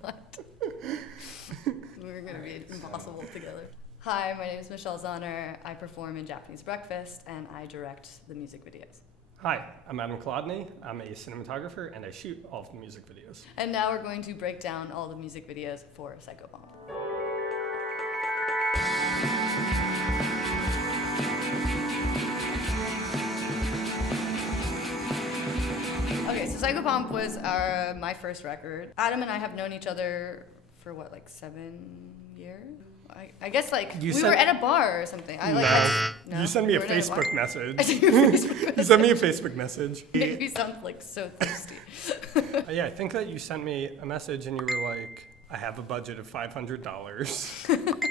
What? We're going to be impossible together. Hi, my name is Michelle Zauner. I perform in Japanese Breakfast, and I direct the music videos. Hi, I'm Adam Kolodny. I'm a cinematographer, and I shoot all of the music videos. And now we're going to break down all the music videos for Psychopomp. Okay, so Psychopomp was my first record. Adam and I have known each other for what, like 7 years? I guess we were at a bar or something. No. You sent me a Facebook message. I sent you a Facebook message. You sent me a Facebook message. You sound like so thirsty. Yeah, I think that you sent me a message and you were like, I have a budget of $500.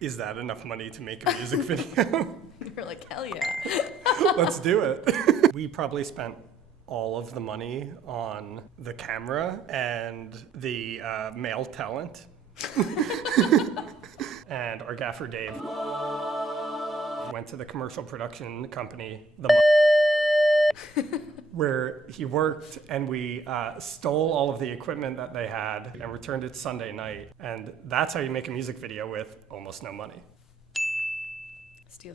Is that enough money to make a music video? You were like, hell yeah. Let's do it. We probably spent all of the money on the camera and the male talent. And our gaffer Dave went to the commercial production company, where he worked, and we stole all of the equipment that they had and returned it Sunday night. And that's how you make a music video with almost no money. Steal.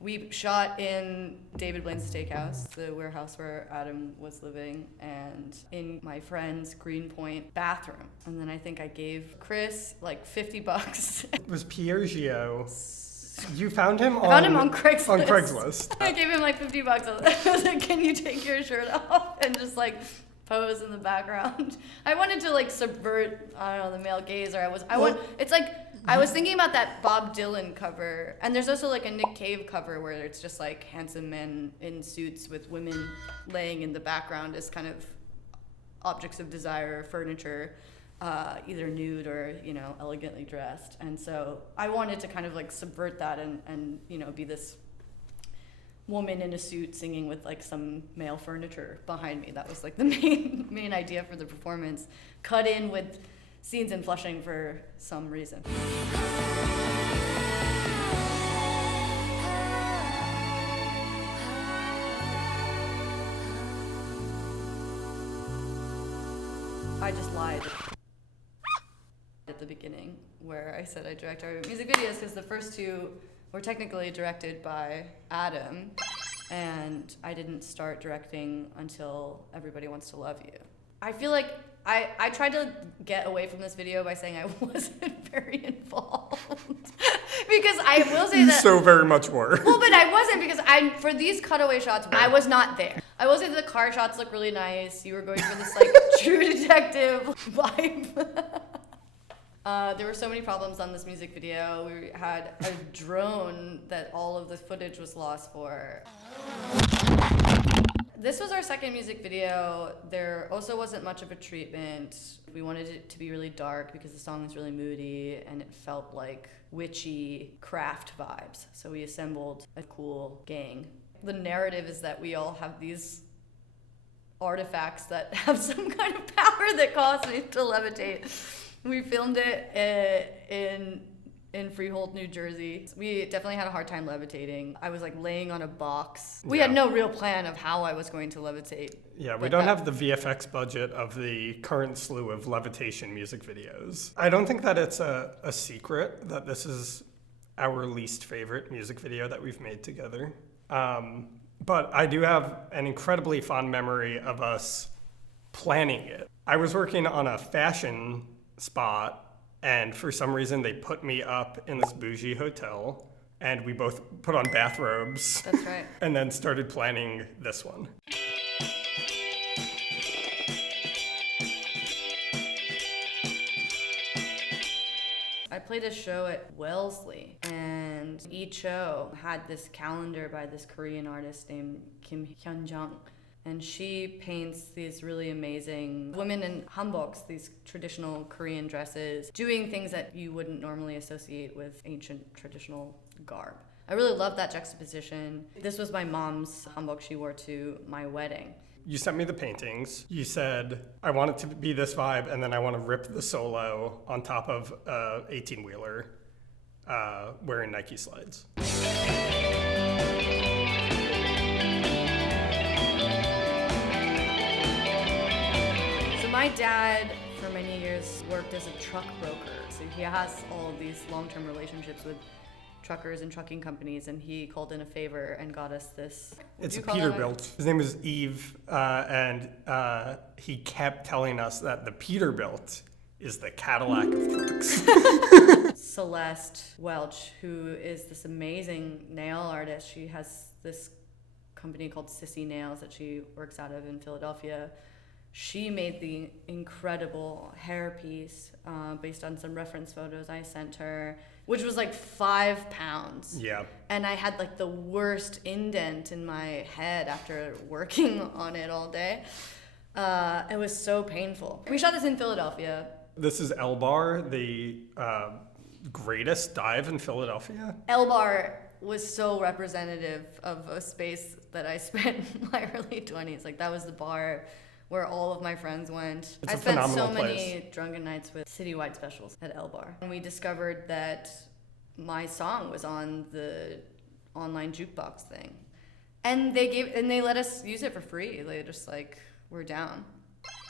We shot in David Blaine's steakhouse, the warehouse where Adam was living, and in my friend's Greenpoint bathroom. And then I think I gave Chris like $50. It was Piergio. You found him I found him on Craigslist. On Craigslist. I gave him like $50. I was like, can you take your shirt off and just like pose in the background? I wanted to like subvert, I don't know, the male gaze, or I was thinking about that Bob Dylan cover, and there's also like a Nick Cave cover where it's just like handsome men in suits with women laying in the background as kind of objects of desire, furniture, either nude or, elegantly dressed. And so I wanted to kind of like subvert that and be this woman in a suit singing with like some male furniture behind me. That was like the main idea for the performance, cut in with scenes in Flushing for some reason. I just lied at the beginning where I said I direct our music videos because the first two were technically directed by Adam, and I didn't start directing until Everybody Wants to Love You. I feel like I tried to get away from this video by saying I wasn't very involved. Because I will say you that... so very much were. Well, but I wasn't, because for these cutaway shots, I was not there. I will say that the car shots look really nice. You were going for this like True Detective vibe. There were so many problems on this music video. We had a drone that all of the footage was lost for. This was our second music video. There also wasn't much of a treatment. We wanted it to be really dark because the song was really moody and it felt like witchy craft vibes. So we assembled a cool gang. The narrative is that we all have these artifacts that have some kind of power that cause me to levitate. We filmed it in Freehold, New Jersey. We definitely had a hard time levitating. I was like laying on a box. We had no real plan of how I was going to levitate. Yeah, we don't have the VFX budget of the current slew of levitation music videos. I don't think that it's a secret that this is our least favorite music video that we've made together. But I do have an incredibly fond memory of us planning it. I was working on a fashion spot, and for some reason they put me up in this bougie hotel, and we both put on bathrobes. That's right. And then started planning this one. I played a show at Wellesley, and each show had this calendar by this Korean artist named Kim Hyun-jung. And she paints these really amazing women in hanboks, these traditional Korean dresses, doing things that you wouldn't normally associate with ancient traditional garb. I really love that juxtaposition. This was my mom's hanbok she wore to my wedding. You sent me the paintings. You said, I want it to be this vibe, and then I want to rip the solo on top of a 18-wheeler wearing Nike slides. My dad, for many years, worked as a truck broker. So he has all of these long-term relationships with truckers and trucking companies, and he called in a favor and got us this. It's a Peterbilt. His name is Eve, and he kept telling us that the Peterbilt is the Cadillac of trucks. Celeste Welch, who is this amazing nail artist. She has this company called Sissy Nails that she works out of in Philadelphia. She made the incredible hairpiece based on some reference photos I sent her, which was like 5 pounds. Yeah. And I had like the worst indent in my head after working on it all day. It was so painful. We shot this in Philadelphia. This is El Bar, the greatest dive in Philadelphia. El Bar was so representative of a space that I spent in my early 20s. Like, that was the bar where all of my friends went. It's I a spent so phenomenal many place. drunken nights with citywide specials at El Bar. And we discovered that my song was on the online jukebox thing. And they let us use it for free. They just like, we're down.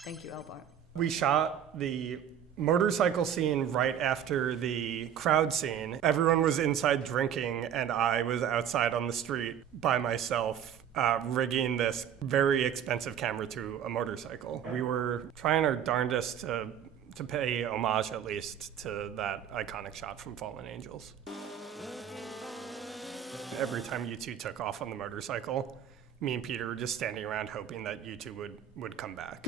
Thank you, El Bar. We shot the motorcycle scene right after the crowd scene. Everyone was inside drinking, and I was outside on the street by myself, rigging this very expensive camera to a motorcycle. We were trying our darndest to pay homage, at least, to that iconic shot from Fallen Angels. Every time you two took off on the motorcycle, me and Peter were just standing around hoping that you two would come back.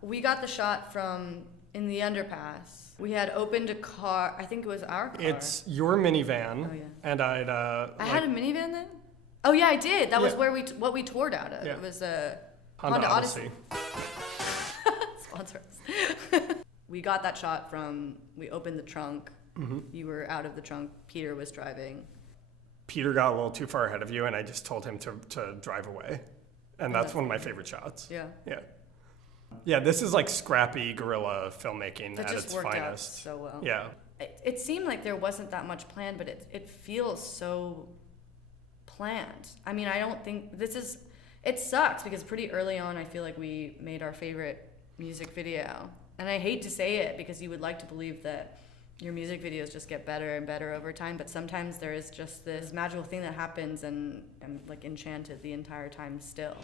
We got the shot from in the underpass. We had opened a car. I think it was our car. It's your minivan, Oh, yeah. and I had a minivan then? Oh yeah, I did. That was Yeah. where what we toured out of. Yeah. It was a Honda Odyssey. Sponsor us. We got that shot from, we opened the trunk. Mm-hmm. You were out of the trunk. Peter was driving. Peter got a little too far ahead of you, and I just told him to drive away. And that's one of my favorite shots. Yeah. Yeah. Yeah, this is like scrappy guerrilla filmmaking That at just its worked finest. out so well. Yeah. It seemed like there wasn't that much planned, but it feels so planned. I mean, I don't think it sucks because pretty early on I feel like we made our favorite music video. And I hate to say it because you would like to believe that your music videos just get better and better over time, but sometimes there is just this magical thing that happens, and I'm like enchanted the entire time still.